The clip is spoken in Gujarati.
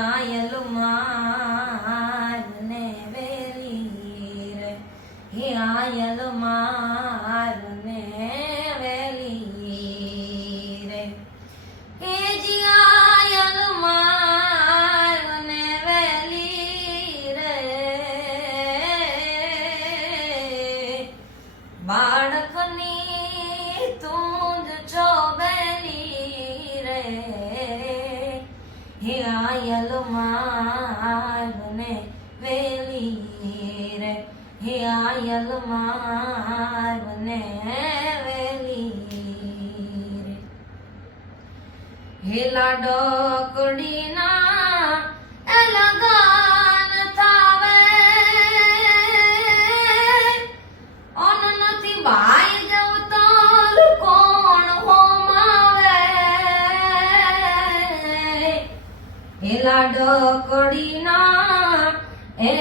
આયલ મારને વેલી રે, હે આયલ મારને વેલી રે, હે જી આયલ મારને વેલી રે, બાળકની તું જ છો બેલી રે, હે આયલ મારને વેલી રે, હે આયલ મારને વેલી રે, હે લાડકડીના એ લગન થાવે, ઓન નથી બાઈ જવું તો કોણ હોમાવે, હે લાડકડીના એ